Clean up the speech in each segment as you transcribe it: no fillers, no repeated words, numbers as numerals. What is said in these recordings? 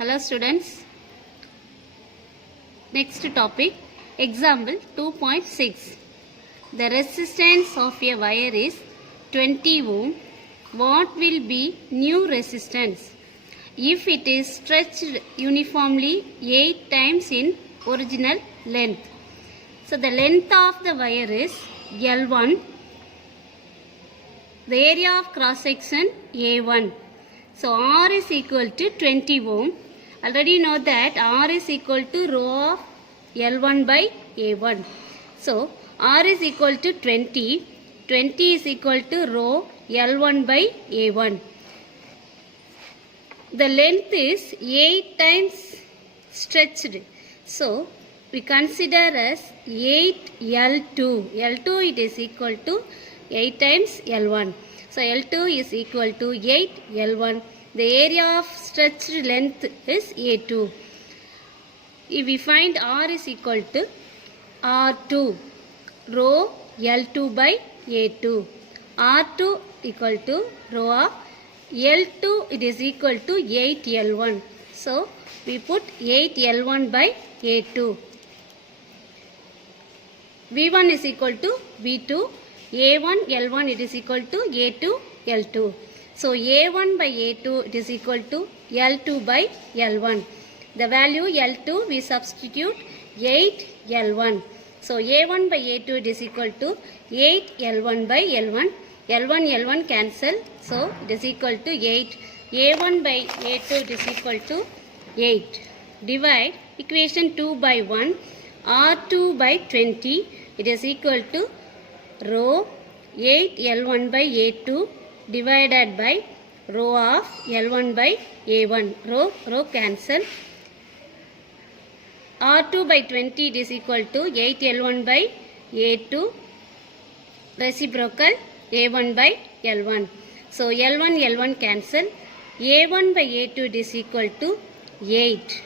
Hello students. Next topic, example 2.6. The resistance of a wire is 20 ohm. What will be new resistance if it is stretched uniformly 8 times in original length? So the length of the wire is L1. The area of cross section A1. So R is equal to 20 ohm. Already know that R is equal to rho of L1 by A1. So R is equal to 20. 20 is equal to rho L1 by A1. The length is 8 times stretched. So we consider as 8 L2. L2 it is equal to 8 times L1. So L2 is equal to 8 L1. The area of stretched length is A2. If we find R is equal to R2, rho L2 by A2. R2 equal to rho of L2, it is equal to 8 L1. So we put 8 L1 by A2. V1 is equal to V2. A1 L1 it is equal to A2 L2. So A1 by A2 it is equal to L2 by L1. The value L2 we substitute 8 L1. So A1 by A2 it is equal to 8 L1 by L1. L1 L1 cancel. So it is equal to 8. A1 by A2 it is equal to 8. Divide equation 2 by 1. R2 by 20 it is equal to rho 8 L1 by A2 divided by rho of L1 by A1. Rho cancel. R2 by 20 it is equal to 8 L1 by A2 reciprocal A1 by L1. So L1 L1 cancel. A1 by A2 it is equal to 8.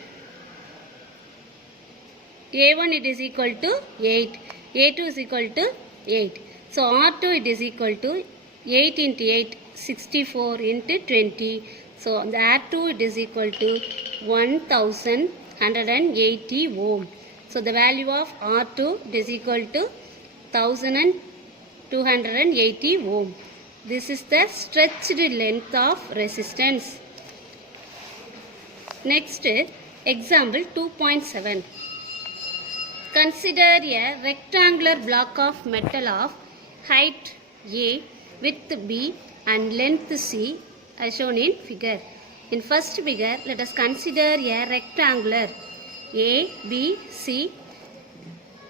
A1 it is equal to 8. A2 is equal to 8. So R2 it is equal to 8 into 8, 64 into 20. So the R2 it is equal to 1180 ohm. So the value of R2 it is equal to 1280 ohm. This is the stretched length of resistance. Next, example 2.7. Consider a rectangular block of metal of height A, width B and length C as shown in figure. In first figure, let us consider a rectangular A, B, C.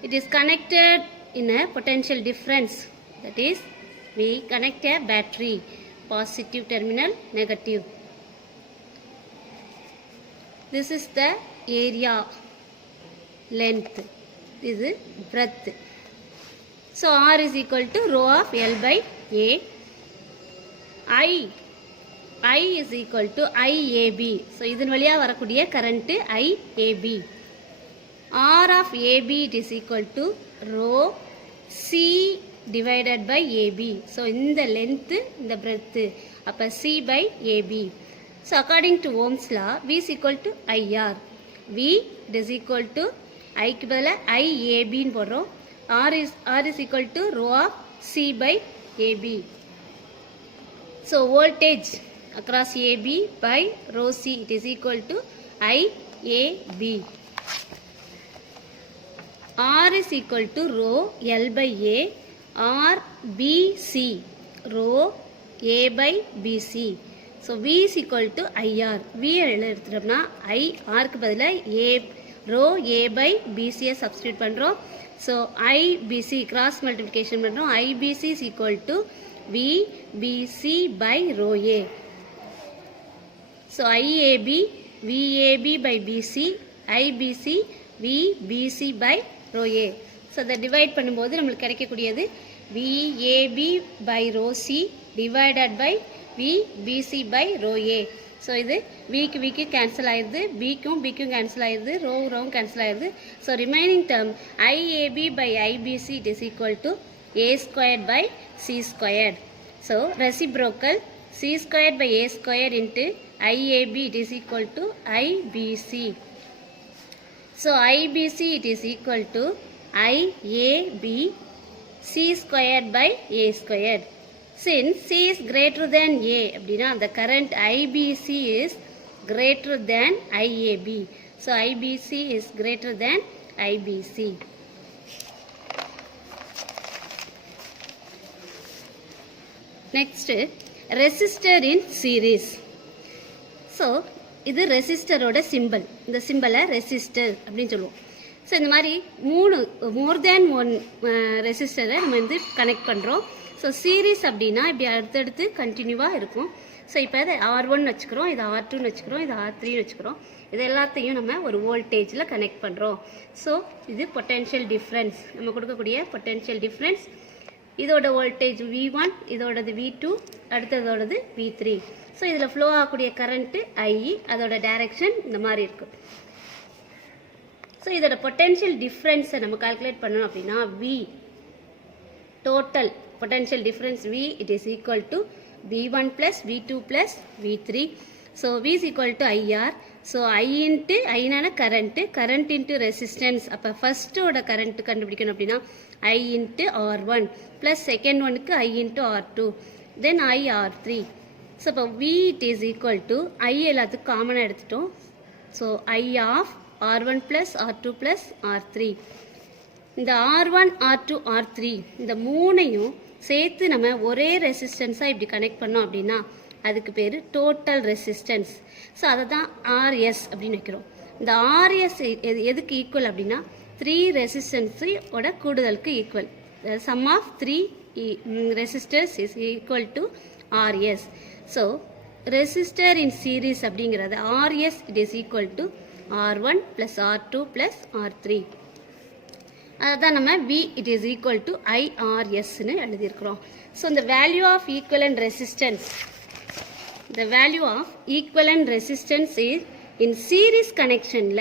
It is connected in a potential difference. That is, we connect a battery, positive terminal, negative. This is the area, length. This is breadth. So R is equal to rho of L by A. I is equal to IAB. So இதன் வழியா வரக்கூடிய current IAB. R of AB it is equal to rho C divided by AB. So இந்த length, இந்த breadth. அப்ப C by AB. So according to Ohm's law, V is equal to IR. V is equal to I க்கு பதிலா IAB ன்னு போடுறோம். R is equal to rho of C by AB. So voltage across AB by rho C it is equal to IAB. R is equal to rho L by A. R BC rho A by BC. So V is equal to IR. V எழுதுறோம்னா I R க்கு பதிலா A rho A by BC substitute பண்றோம். So IBC cross multiplication பண்றோம். IBC is equal to VBC by rho A. So IAB VAB by BC, IBC VBC by rho A. So the divide பண்ணும்போது நமக்கு கிடைக்கக்கூடியது VAB by rho C divided by VBC by rho A. So இது V க்கு cancel ஆயிருது, B க்கும் cancel ஆயிருது, rho cancel ஆயிருது. So remaining term IAB by IBC it is equal to A squared by C squared. So reciprocal C squared by A squared into IAB, it is equal to IBC. So IBC, it is equal to IAB C squared by A squared. Since C is greater than A, the current IBC is greater than IAB. So IBC is greater than IBC. Next, resistor in series. So இது ரெசிஸ்டரோட simple. இந்த சிம்பிளை resistor அப்படின்னு சொல்லுவோம். So இந்த மாதிரி மோர் than one ரெசிஸ்டரை நம்ம வந்து connect பண்ணுறோம். ஸோ சீரீஸ் அப்படின்னா இப்படி அடுத்தடுத்து கண்டினியூவாக இருக்கும். ஸோ இப்போ இதை R1 வச்சுக்கிறோம், இது R2 வச்சுக்கிறோம், இது R3 வச்சுக்கிறோம். இது எல்லாத்தையும் நம்ம ஒரு வோல்டேஜில் கனெக்ட் பண்ணுறோம். ஸோ இது பொட்டென்ஷியல் டிஃப்ரென்ஸ், நம்ம கொடுக்கக்கூடிய பொட்டென்ஷியல் டிஃப்ரென்ஸ். இதோட voltage V1, இதோடது V2, அடுத்ததோடது V3. So இதில் ஃப்ளோ ஆகக்கூடிய கரண்ட்டு I, அதோட டைரக்ஷன் இந்த மாதிரி இருக்கும். ஸோ இதோட பொட்டென்ஷியல் டிஃப்ரென்ஸை நம்ம கால்குலேட் பண்ணோம் அப்படின்னா V, total potential difference V, it is equal to V1 plus V2 plus V3. So V is equal to IR. So I into ஐனான கரண்ட்டு, கரண்ட் இன்ட்டு ரெசிஸ்டன்ஸ். அப்போ ஃபஸ்ட்டோட கரண்ட்டு கண்டுபிடிக்கணும் அப்படின்னா I into R1 plus second ஒனுக்கு I into R2 then I R3. So இப்போ V it is equal to I எல்லாத்துக்கும் காமனாக எடுத்துட்டோம். So I of R1 plus R2 plus R3. இந்த R1, R2, R3 இந்த மூணையும் சேர்த்து நம்ம ஒரே ரெசிஸ்டன்ஸாக இப்படி கனெக்ட் பண்ணோம் அப்படின்னா அதுக்கு பேர் டோட்டல் ரெசிஸ்டன்ஸ். ஸோ அதை தான் RS அப்படின்னு வைக்கிறோம். இந்த RS எதுக்கு ஈக்குவல் அப்படின்னா 3 ரெசிஸ்டன்ஸோட கூடுதலுக்கு equal. Sum of 3 resistors is equal to RS. So resistor in series அப்படிங்கிறது RS it is equal to R1 plus R2 plus R3. அதுதான் நம்ம V it is equal to IRSன்னு எழுதியிருக்கிறோம். ஸோ இந்த value of equivalent resistance, the value of equivalent resistance is in series connectionல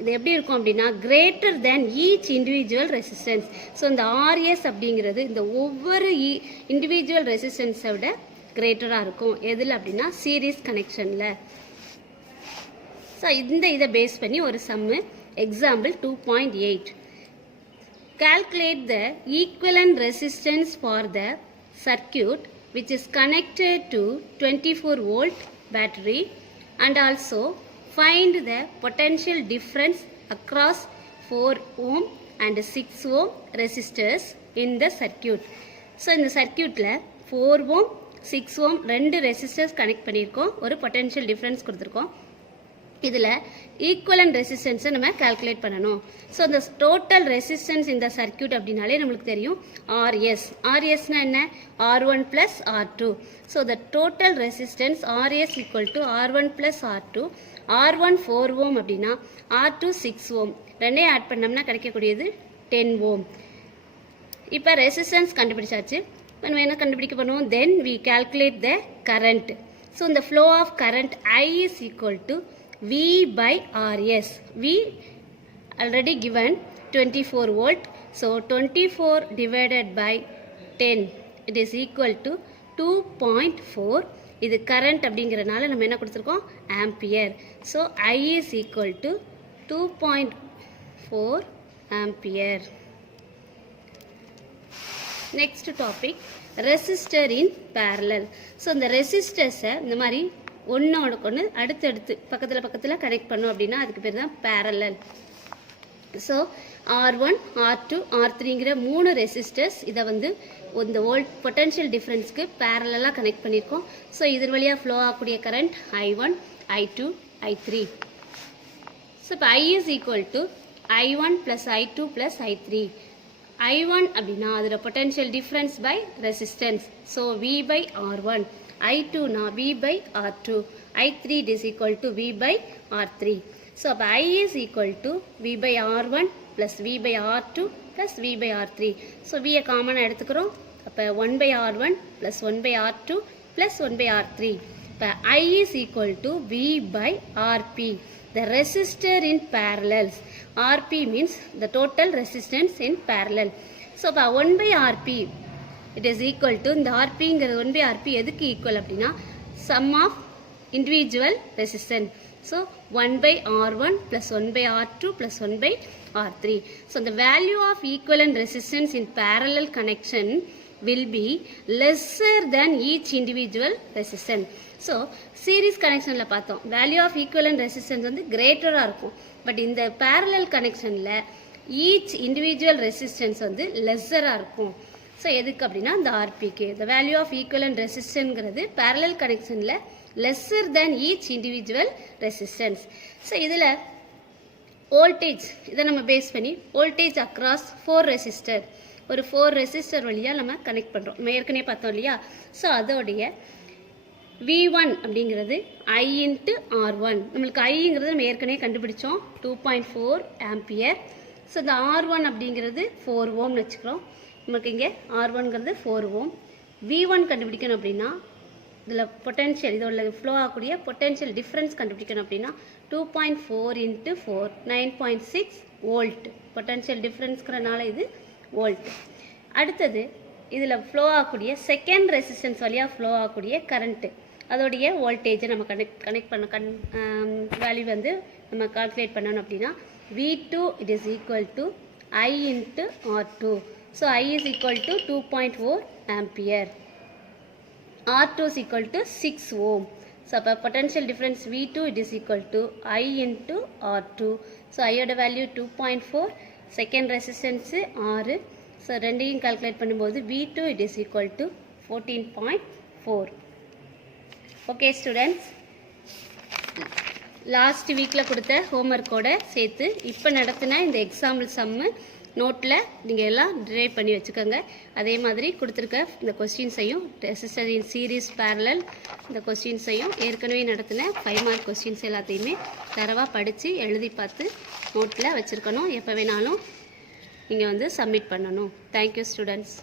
இது எப்படி இருக்கும் அப்படின்னா greater than each individual resistance. So இந்த RS அப்படிங்கிறது இந்த ஒவ்வொரு individual resistance விட கிரேட்டராக இருக்கும். எதில் அப்படின்னா சீரீஸ் கனெக்ஷனில். ஸோ இதை பேஸ் பண்ணி ஒரு சம்மு example 2.8. Calculate the equivalent resistance for the circuit which is connected to 24 volt battery and also find the potential difference across 4 ohm and 6 ohm resistors in the circuit. So இந்த சர்க்கியூட்டில் 4 ohm 6 ohm ரெண்டு resistors connect பண்ணியிருக்கோம், ஒரு potential difference கொடுத்துருக்கோம். இதில் equivalent ரெசிஸ்டன்ஸை நம்ம calculate பண்ணணும். So இந்த total resistance இந்த சர்க்கியூட் அப்படின்னாலே நம்மளுக்கு தெரியும் RS. RSனா என்ன? R1 plus R2. So the total resistance RS equal to R1 plus R2. R1 4 ohm அப்படின்னா R2 6 ohm. ரெண்டையும் ஆட் பண்ணோம்னா கிடைக்கக்கூடியது 10 ohm. இப்போ ரெசிஸ்டன்ஸ் கண்டுபிடிச்சாச்சு. நம்ம என்ன கண்டுபிடிக்க பண்ணுவோம்? Then we calculate the current. So இந்த flow of current I is equal to V by RS. V already given 24 volt. So 24 divided by 10 it is equal to 2.4. இது current அப்படிங்கிறனால நம்ம என்ன கொடுத்துருக்கோம்? Ampere. So I is equal to 2.4 ampere. Next topic, resistor in parallel. So இந்த ரெசிஸ்டர்ஸை இந்த மாதிரி ஒன்றோட ஒன்று அடுத்தடுத்து பக்கத்தில் கனெக்ட் பண்ணோம் அப்படின்னா அதுக்கு பேர் தான் parallel. So R1, R2, R3ங்கிற 3 resistors இதை வந்து இந்த பொட்டென்ஷியல் டிஃப்ரென்ஸ்க்கு பேரலாக கனெக்ட் பண்ணியிருக்கோம். ஸோ இதன் வழியாக ஃப்ளோ ஆகக்கூடிய current I1, I2, I3. So இப்போ I is equal to I1 plus I2 plus I3. I1 அப்படின்னா அதில் potential difference by resistance. So V by R1. I2 na V by R2. I3 is equal to V by R3. So I is equal to V by R1 plus V by R2 plus V by R3. So V a common எடுத்துக்கிறோம். அப்போ 1 by R1 plus 1 by R2 plus 1 by R3. இப்போ I is equal to V by RP. The resistor in parallels. RP means the total resistance in parallel. So இப்போ 1 by RP it is equal to இந்த ஆர்பிங்கிறது 1/RP எதுக்கு equal அப்படின்னா sum of individual resistance. So 1/R1 plus 1/R2 plus 1/R3. So the value of equivalent resistance in parallel connection will be lesser than each individual resistance. So series connection la பார்த்தோம் value of equivalent resistance வந்து greater இருக்கும். But இந்த parallel connection ல each individual resistance வந்து lesser இருக்கும். So எதுக்கு அப்படின்னா இந்த RPK the value of equivalent resistance parallel connection ல lesser than each individual resistance. So இதில் voltage இதை நம்ம பேஸ் பண்ணி voltage across 4 resistor ஒரு 4 resistor வழியாக நம்ம கனெக்ட் பண்ணுறோம் நம்ம ஏற்கனவே பார்த்தோம் இல்லையா. ஸோ அதோடைய V1 அப்படிங்கிறது I into R1 நம்மளுக்கு Iங்கிறது நம்ம ஏற்கனவே கண்டுபிடிச்சோம் 2.4 ஆம்பியர். ஸோ இந்த R1 அப்படிங்கிறது 4 ஓம்னு வச்சுக்கிறோம். நமக்கு இங்கே R1ங்கிறது 4 ஓம். V1 கண்டுபிடிக்கணும் அப்படின்னா இதில் பொட்டென்ஷியல் இதோட ஃப்ளோ ஆகக்கூடிய பொட்டென்ஷியல் டிஃப்ரென்ஸ் கண்டுபிடிக்கணும் அப்படின்னா 2.4 into 4 9.6 வோல்ட் பொட்டென்ஷியல் டிஃப்ரென்ஸ்கிறனால இது வோல்ட். அடுத்தது இதில் ஃப்ளோ ஆகக்கூடிய செகண்ட் ரெசிஸ்டன்ஸ் வழியாக ஃப்ளோ ஆகக்கூடிய கரண்ட்டு அதோடைய வோல்டேஜை நம்ம கனெக்ட் பண்ண வேல்யூ வந்து நம்ம கால்குலேட் பண்ணணும் அப்படின்னா V2 it is equal to I into R2. So I is equal to 2.4 ampere. R2 is equal to 6 ohm. So potential difference V2 it is equal to I into R2. So I oda value 2.4 second resistance 6. So ரெண்டையும் calculate பண்ணும்போது V2 it is equal to 14.4. Okay students, last வீக்கில் கொடுத்த ஹோம்ஒர்க்கோட சேர்த்து இப்போ நடத்தின இந்த example sum நோட்டில் நீங்கள் எல்லாம் டிரைவ் பண்ணி வச்சுக்கோங்க. அதே மாதிரி கொடுத்துருக்க இந்த கொஸ்டின்ஸையும் ரெசிஸ்டர் இன் சீரீஸ் பேரலல் இந்த கொஸ்டின்ஸையும் ஏற்கனவே நடத்தின 5 மார்க் கொஸ்டின்ஸ் எல்லாத்தையுமே தரவாக படித்து எழுதி பார்த்து நோட்டில் வச்சுருக்கணும். எப்போ வேணாலும் நீங்கள் வந்து சப்மிட் பண்ணணும். Thank you students.